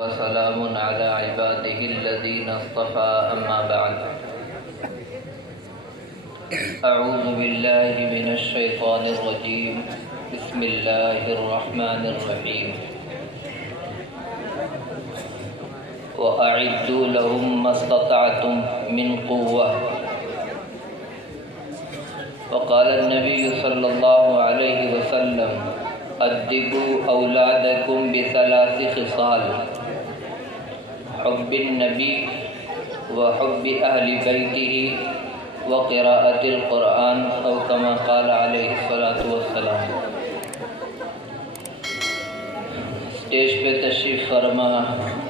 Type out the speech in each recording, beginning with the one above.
وسلام على عباده الذين اصطفى أما بعد أعوذ بالله من الشيطان الرجيم بسم الله الرحمن الرحيم وأعدوا لهم ما استطعتم من قوة وقال النبي صلى الله عليه وسلم أدبوا أولادكم بثلاث خصال حب النبي وحب أهل بيته وقراءة القرآن أو كما قال عليه الصلاة والسلام۔ اسٹیج پہ تشریف فرما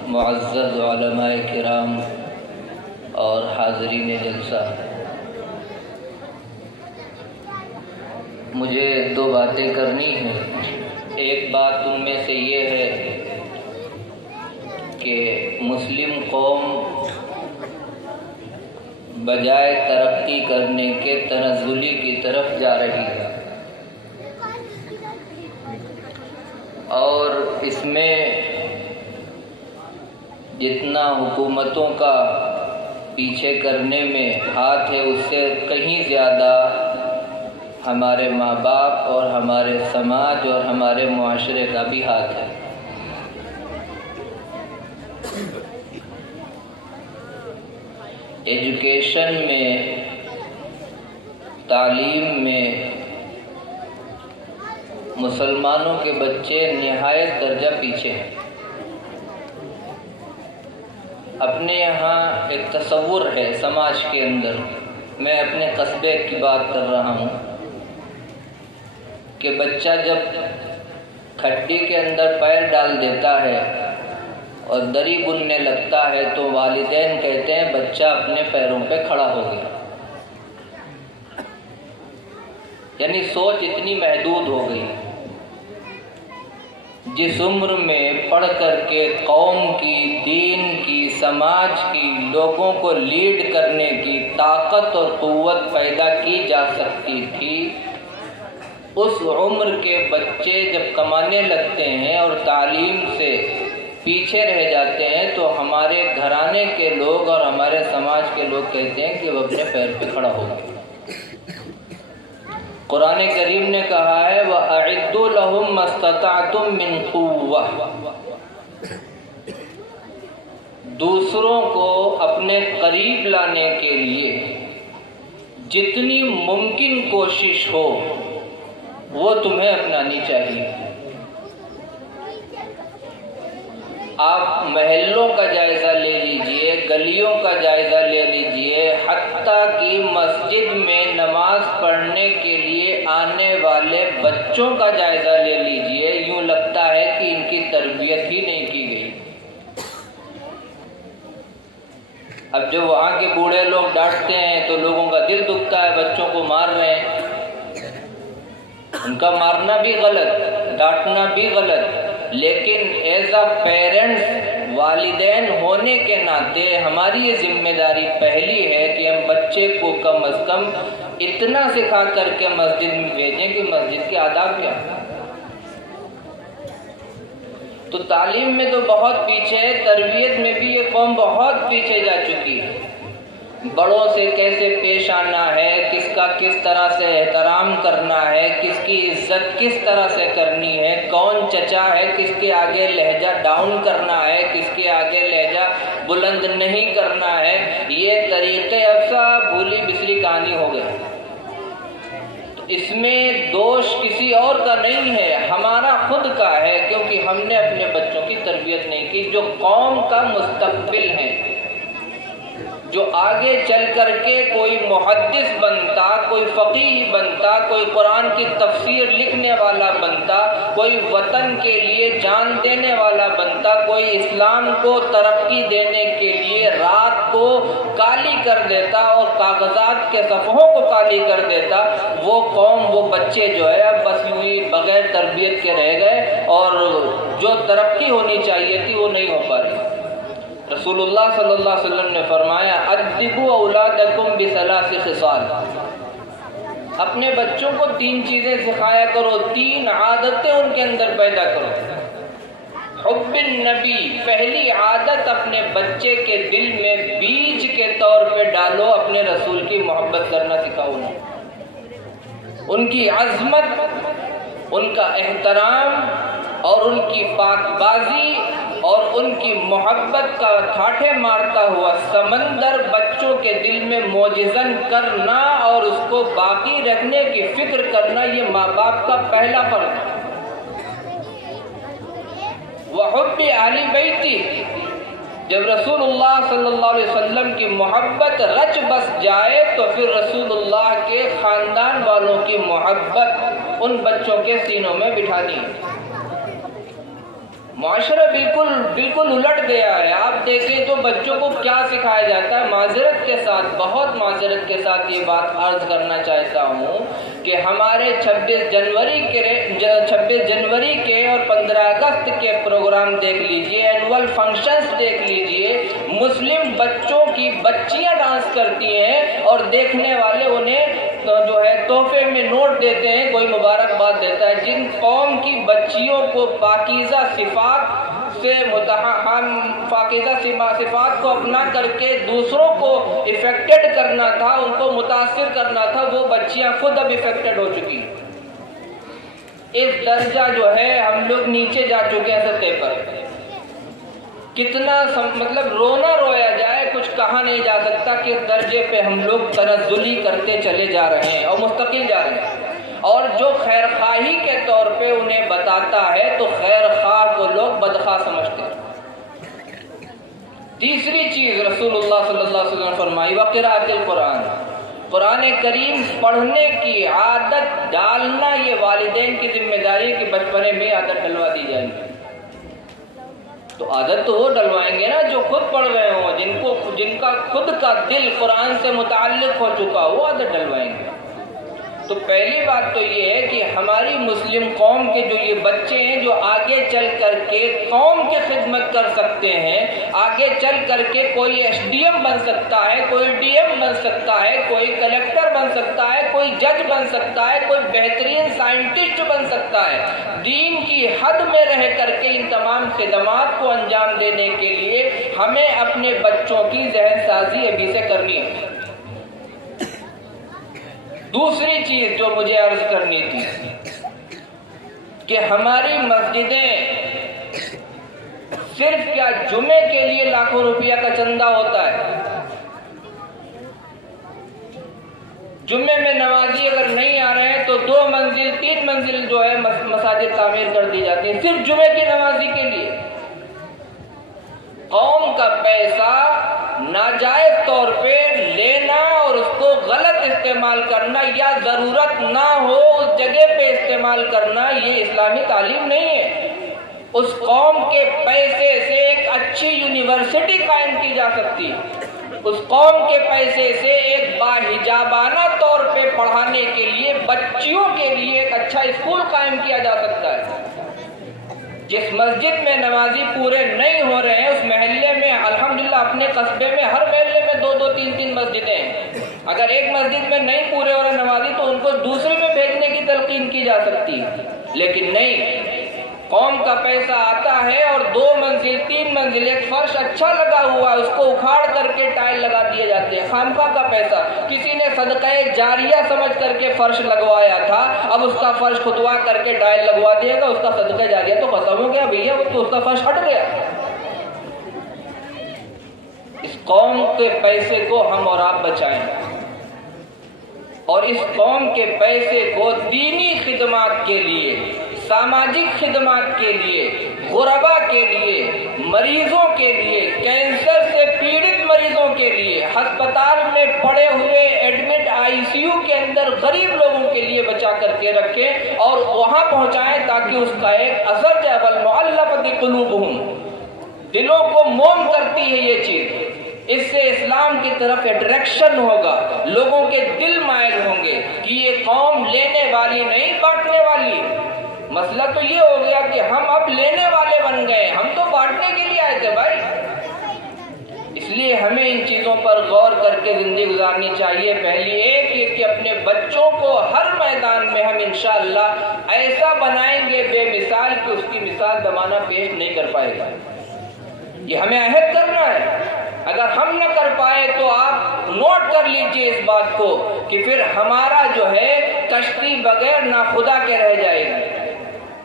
معزز علماء کرام اور حاضرین جلسہ، مجھے دو باتیں کرنی ہیں۔ ایک بات ان میں سے یہ ہے کہ مسلم قوم بجائے ترقی کرنے کے تنزلی کی طرف جا رہی ہے، اور اس میں جتنا حکومتوں کا پیچھے کرنے میں ہاتھ ہے، اس سے کہیں زیادہ ہمارے ماں باپ اور ہمارے سماج اور ہمارے معاشرے کا بھی ہاتھ ہے۔ ایجوکیشن میں، تعلیم میں مسلمانوں کے بچے نہایت درجہ پیچھے ہیں۔ اپنے یہاں ایک تصور ہے سماج کے اندر، میں اپنے قصبے کی بات کر رہا ہوں، کہ بچہ جب کھڈی کے اندر پیر ڈال دیتا ہے اور دری بننے لگتا ہے تو والدین کہتے ہیں بچہ اپنے پیروں پہ کھڑا ہو گیا، یعنی سوچ اتنی محدود ہو گئی۔ جس عمر میں پڑھ کر کے قوم کی، دین کی، سماج کی، لوگوں کو لیڈ کرنے کی طاقت اور قوت پیدا کی جا سکتی تھی، اس عمر کے بچے جب کمانے لگتے ہیں اور تعلیم سے پیچھے رہ جاتے ہیں تو ہمارے گھرانے کے لوگ اور ہمارے سماج کے لوگ کہتے ہیں کہ وہ اپنے پیر پہ کھڑا ہو گیا۔ قرآن کریم نے کہا ہے وَأَعِدُّوا لَهُم مَّا اسْتَطَعْتُم مِّن قُوَّةٍ، دوسروں کو اپنے قریب لانے کے لیے جتنی ممکن کوشش ہو وہ تمہیں اپنانی چاہیے۔ آپ محلوں کا جائزہ لے لیجئے، گلیوں کا جائزہ لے لیجئے، حتیٰ کہ مسجد میں نماز پڑھنے کے لیے آنے والے بچوں کا جائزہ لے لیجئے، یوں لگتا ہے کہ ان کی تربیت ہی نہیں کی گئی۔ اب جب وہاں کے بوڑھے لوگ ڈانٹتے ہیں تو لوگوں کا دل دکھتا ہے، بچوں کو مار رہے ہیں۔ ان کا مارنا بھی غلط، ڈانٹنا بھی غلط، لیکن ایز اے پیرنٹس، والدین ہونے کے ناطے ہماری یہ ذمہ داری پہلی ہے کہ ہم بچے کو کم از کم اتنا سکھا کر کے مسجد میں بھیجیں کہ مسجد کے آداب کیا ہیں۔ تو تعلیم میں تو بہت پیچھے ہے، تربیت میں بھی یہ قوم بہت پیچھے جا چکی ہے۔ بڑوں سے کیسے پیش آنا ہے، کس کا کس طرح سے احترام کرنا ہے، کس کی عزت کس طرح سے کرنی ہے، کون چچا ہے، کس کے آگے لہجہ ڈاؤن کرنا ہے، کس کے آگے لہجہ بلند نہیں کرنا ہے، یہ طریقے اب سب بھولی بسری کہانی ہو گئی۔ تو اس میں دوش کسی اور کا نہیں ہے، ہمارا خود کا ہے، کیونکہ ہم نے اپنے بچوں کی تربیت نہیں کی، جو قوم کا مستقبل ہے، جو آگے چل کر کے کوئی محدث بنتا، کوئی فقیہ بنتا، کوئی قرآن کی تفسیر لکھنے والا بنتا، کوئی وطن کے لیے جان دینے والا بنتا، کوئی اسلام کو ترقی دینے کے لیے رات کو کالی کر دیتا اور کاغذات کے صفحوں کو کالی کر دیتا، وہ قوم، وہ بچے جو ہے اب بس یوں ہی بغیر تربیت کے رہ گئے، اور جو ترقی ہونی چاہیے تھی وہ نہیں ہو پا رہی۔ رسول اللہ صلی اللہ علیہ وسلم نے فرمایا ادبوا اولادکم بثلاث خصال، اپنے بچوں کو 3 چیزیں سکھایا کرو، 3 عادتیں ان کے اندر پیدا کرو۔ حب النبی، پہلی عادت اپنے بچے کے دل میں بیج کے طور پہ ڈالو، اپنے رسول کی محبت کرنا سکھاؤ نا، ان کی عظمت، ان کا احترام اور ان کی پاک بازی اور ان کی محبت کا ٹھاٹھے مارتا ہوا سمندر بچوں کے دل میں معجزن کرنا اور اس کو باقی رکھنے کی فکر کرنا، یہ ماں باپ کا پہلا فرض ہے۔ وحب اہل بیتی، جب رسول اللہ صلی اللہ علیہ وسلم کی محبت رچ بس جائے تو پھر رسول اللہ کے خاندان والوں کی محبت ان بچوں کے سینوں میں بٹھانی ہے۔ معاشرہ بالکل الٹ گیا ہے۔ آپ دیکھیں تو بچوں کو کیا سکھایا جاتا ہے، معذرت کے ساتھ، بہت معذرت کے ساتھ یہ بات عرض کرنا چاہتا ہوں کہ ہمارے 26 جنوری کے اور 15 اگست کے پروگرام دیکھ لیجئے، اینول فنکشنز دیکھ لیجئے، مسلم بچوں کی بچیاں ڈانس کرتی ہیں اور دیکھنے والے انہیں جو ہے تحفے میں نوٹ دیتے ہیں، کوئی مبارکباد دیتا ہے۔ جن قوم کی بچیوں کو پاکیزہ صفات سے پاکیزہ صفات کو اپنا کر کے دوسروں کو افیکٹڈ کرنا تھا، ان کو متاثر کرنا تھا، وہ بچیاں خود اب افیکٹڈ ہو چکی۔ اس درجہ جو ہے ہم لوگ نیچے جا چکے ہیں سطح پر۔ کتنا مطلب رونا رویا جائے کچھ کہا نہیں جا سکتا کہ اس درجے پہ ہم لوگ تنزلی کرتے چلے جا رہے ہیں اور مستقل جا رہے ہیں۔ اور جو خیر خواہی کے طور پہ انہیں بتاتا ہے تو خیر خواہ کو لوگ بدخواہ سمجھتے ہیں۔ تیسری چیز رسول اللہ صلی اللہ علیہ وسلم فرمائی وقراءۃ القرآن، قرآن کریم پڑھنے کی عادت ڈالنا یہ والدین کی ذمہ داری کہ بچپنے میں عادت ڈلوا دی جائے گی۔ تو عادت تو وہ ڈلوائیں گے نا جو خود پڑھ رہے ہوں، جن کا خود کا دل قرآن سے متعلق ہو چکا، وہ عادت ڈلوائیں گے۔ تو پہلی بات تو یہ ہے کہ ہماری مسلم قوم کے جو یہ بچے ہیں جو آگے چل کر کے قوم کی خدمت کر سکتے ہیں، آگے چل کر کے کوئی ایس ڈی ایم بن سکتا ہے، کوئی ڈی ایم بن سکتا ہے، کوئی کلیکٹر بن سکتا ہے، کوئی جج بن سکتا ہے، کوئی بہترین سائنٹسٹ بن سکتا ہے، دین کی حد میں رہ کر کے ان تمام خدمات کو انجام دینے کے لیے ہمیں اپنے بچوں کی ذہن سازی ابھی سے کرنی ہے۔ دوسری چیز جو مجھے عرض کرنی تھی کہ ہماری مسجدیں صرف کیا جمعے کے لیے لاکھوں روپیہ کا چندہ ہوتا ہے؟ جمعے میں نمازی اگر نہیں آ رہے ہیں تو 2 منزل 3 منزل جو ہے مساجد تعمیر کر دی جاتی ہیں صرف جمعے کی نمازی کے لیے۔ قوم کا پیسہ ناجائز طور پہ لینا اور اس کو غلط استعمال کرنا یا ضرورت نہ ہو اس جگہ پہ استعمال کرنا، یہ اسلامی تعلیم نہیں ہے۔ اس قوم کے پیسے سے ایک اچھی یونیورسٹی قائم کی جا سکتی ہے، اس قوم کے پیسے سے ایک باحجابانہ طور پہ پڑھانے کے لیے بچیوں کے لیے ایک اچھا اسکول قائم کیا جا سکتا ہے۔ جس مسجد میں نمازی پورے نہیں ہو رہے ہیں اس محلے میں الحمدللہ اپنے قصبے میں ہر محلے میں 2-2 3-3 مسجدیں ہیں۔ اگر ایک مسجد میں نہیں پورے ہو رہے نمازی تو ان کو دوسرے میں بھیجنے کی تلقین کی جا سکتی ہے، لیکن نہیں، قوم کا پیسہ آتا ہے اور 2 منزل 3 منزل ایک فرش اچھا لگا ہوا ہے اس کو اکھاڑ کر کے ٹائل لگا دیے جاتے ہیں، خانقاہ کا پیسہ، کسی نے صدقہ جاریہ سمجھ کر کے فرش لگوایا تھا، اب اس کا فرش کھدوا کر کے ٹائل لگوا دے گا، اس کا صدقہ جاریہ تو ختم ہو گیا بھیا، وہ تو اس کا فرش ہٹ گیا۔ اس قوم کے پیسے کو ہم اور آپ بچائیں اور اس قوم کے پیسے کو دینی خدمات کے لیے، سماجک خدمات کے لیے، غربا کے لیے، مریضوں کے لیے، کینسر سے پیڑت مریضوں کے لیے، ہسپتال میں پڑے ہوئے ایڈمٹ آئی سی یو کے اندر غریب لوگوں کے لیے بچا کر کے رکھیں اور وہاں پہنچائیں تاکہ اس کا ایک اثر جائے۔ والمعلقۃ قلوبہم، دلوں کو موم کرتی ہے یہ چیز، اس سے اسلام کی طرف اٹریکشن ہوگا، لوگوں کے دل مائل ہوں گے کہ یہ قوم لینے والی نہیں بانٹنے والی۔ مسئلہ تو یہ ہو گیا کہ ہم اب لینے والے بن گئے، ہم تو بانٹنے کے لیے آئے تھے بھائی۔ اس لیے ہمیں ان چیزوں پر غور کر کے زندگی گزارنی چاہیے۔ پہلی ایک یہ کہ اپنے بچوں کو ہر میدان میں ہم انشاءاللہ ایسا بنائیں گے بے مثال کہ اس کی مثال زمانہ پیش نہیں کر پائے گا۔ یہ ہمیں عہد کرنا ہے۔ اگر ہم نہ کر پائے تو آپ نوٹ کر لیجئے اس بات کو کہ پھر ہمارا جو ہے کشتی بغیر ناخدا کے رہ جائے گی،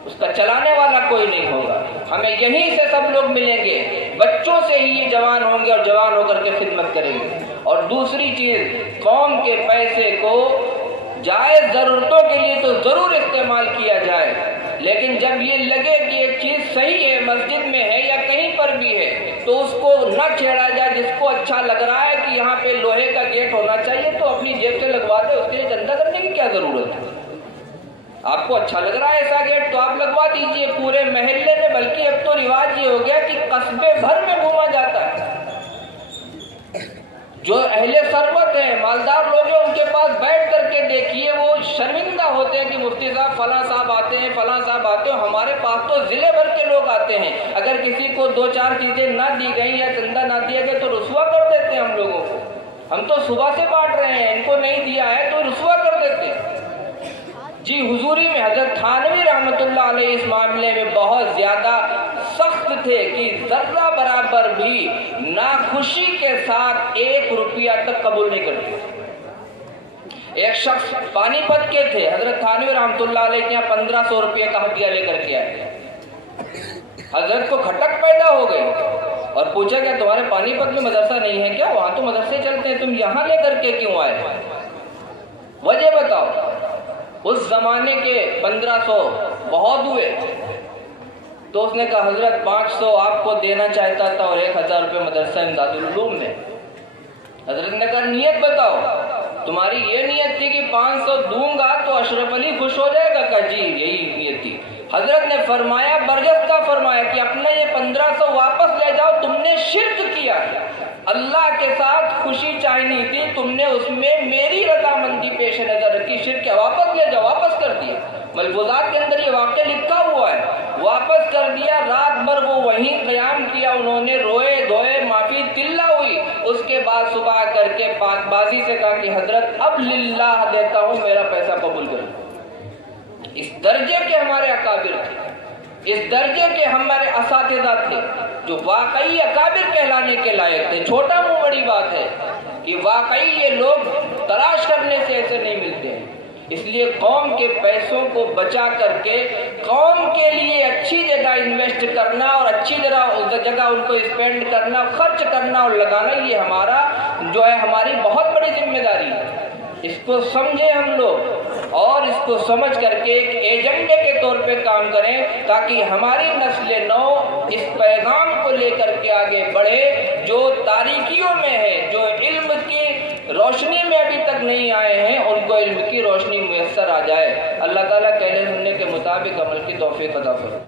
اس کا چلانے والا کوئی نہیں ہوگا۔ ہمیں یہیں سے سب لوگ ملیں گے، بچوں سے ہی یہ جوان ہوں گے اور جوان ہو کر کے خدمت کریں گے۔ اور دوسری چیز، قوم کے پیسے کو جائز ضرورتوں کے لیے تو ضرور استعمال کیا جائے، لیکن جب یہ لگے کہ ایک چیز صحیح ہے، مسجد میں ہے یا کہیں پر بھی ہے، تو اس کو نہ چھیڑا جائے۔ جس کو اچھا لگ رہا ہے کہ یہاں پہ لوہے کا گیٹ ہونا چاہیے تو اپنی جیب سے لگوا دے، اس کے لیے چندہ کرنے کی کیا ضرورت ہے؟ آپ کو اچھا لگ رہا ہے ایسا گیٹ تو آپ لگوا دیجئے پورے محلے میں، بلکہ اب تو رواج یہ ہو گیا کہ قصبے بھر میں گھوما جاتا ہے۔ جو اہل ثروت ہیں، مالدار لوگ ہیں، ان کے پاس بیٹھ کر کے دیکھیے، وہ شرمندہ ہوتے ہیں کہ مفتی صاحب فلاں صاحب آتے ہیں، فلاں صاحب آتے ہیں۔ ہمارے پاس تو ضلع بھر کے لوگ آتے ہیں، اگر کسی کو 2-4 چیزیں نہ دی گئیں یا چندہ نہ دیا گیا تو رسوا کر دیتے ہیں ہم لوگوں کو۔ ہم تو صبح سے بانٹ رہے ہیں، ان کو نہیں دیا ہے تو رسوا کر دیتے ہیں۔ جی حضوری میں حضرت تھانوی رحمۃ اللہ علیہ اس معاملے میں بہت زیادہ سخت تھے کہ ذرہ برابر بھی ناخوشی کے ساتھ 1 روپیہ تک قبول نہیں کرتے۔ ایک شخص پانی پت کے تھے، حضرت تھانوی رحمۃ اللہ علیہ کے یہاں 1500 روپیہ کا ہدیہ لے کر کے آئے۔ حضرت کو کھٹک پیدا ہو گئی اور پوچھا کہ تمہارے پانی پت میں مدرسہ نہیں ہے کیا؟ وہاں تو مدرسے چلتے ہیں، تم یہاں لے کر کے کیوں آئے؟ وجہ بتاؤ۔ اس زمانے کے 1500 بہت ہوئے تو اس نے کہا حضرت 500 آپ کو دینا چاہتا تھا اور 1000 روپے مدرسہ امداد العلوم میں۔ حضرت نے کہا نیت بتاؤ، تمہاری یہ نیت تھی کہ 500 دوں گا تو اشرف علی خوش ہو جائے گا؟ کہا جی یہی نیت تھی۔ حضرت نے فرمایا، برجستہ فرمایا کہ اپنا یہ 1500 واپس لے جاؤ، تم نے شرک کیا، اللہ کے ساتھ خوشی چاہنی تھی، تم نے اس میں میری رضامندی پیش نظر رکھی، شرک واپس لے جاؤ۔ واپس کر دیا، ملفوظات کے اندر یہ واقعہ لکھا ہوا ہے، واپس کر دیا۔ رات بھر وہ وہیں قیام کیا، انہوں نے روئے دھوئے، معافی تلہ ہوئی۔ اس کے بعد صبح کر کے پاک بازی سے کہا کہ حضرت اب للہ دیتا ہوں، میرا پیسہ قبول کرو۔ اس درجے کے ہمارے اکابر تھے، اس درجے کے ہمارے اساتذہ تھے جو واقعی اکابر کہلانے کے لائق تھے۔ چھوٹا منہ بڑی بات ہے کہ واقعی یہ لوگ تلاش کرنے سے ایسے نہیں ملتے ہیں۔ اس لیے قوم کے پیسوں کو بچا کر کے قوم کے لیے اچھی جگہ انویسٹ کرنا اور اچھی جگہ ان کو اسپینڈ کرنا، خرچ کرنا اور لگانا، یہ ہمارا جو ہے ہماری بہت بڑی ذمہ داری ہے۔ اس کو سمجھیں ہم لوگ اور اس کو سمجھ کر کے ایک ایجنڈے کے طور پہ کام کریں تاکہ ہماری نسل نو اس پیغام کو لے کر کے آگے بڑھے جو تاریکیوں میں ہے، جو علم کی روشنی میں ابھی تک نہیں آئے ہیں، ان کو علم کی روشنی میسر آ جائے۔ اللہ تعالیٰ کہنے سننے کے مطابق عمل کی توفیق عطا فرمائے۔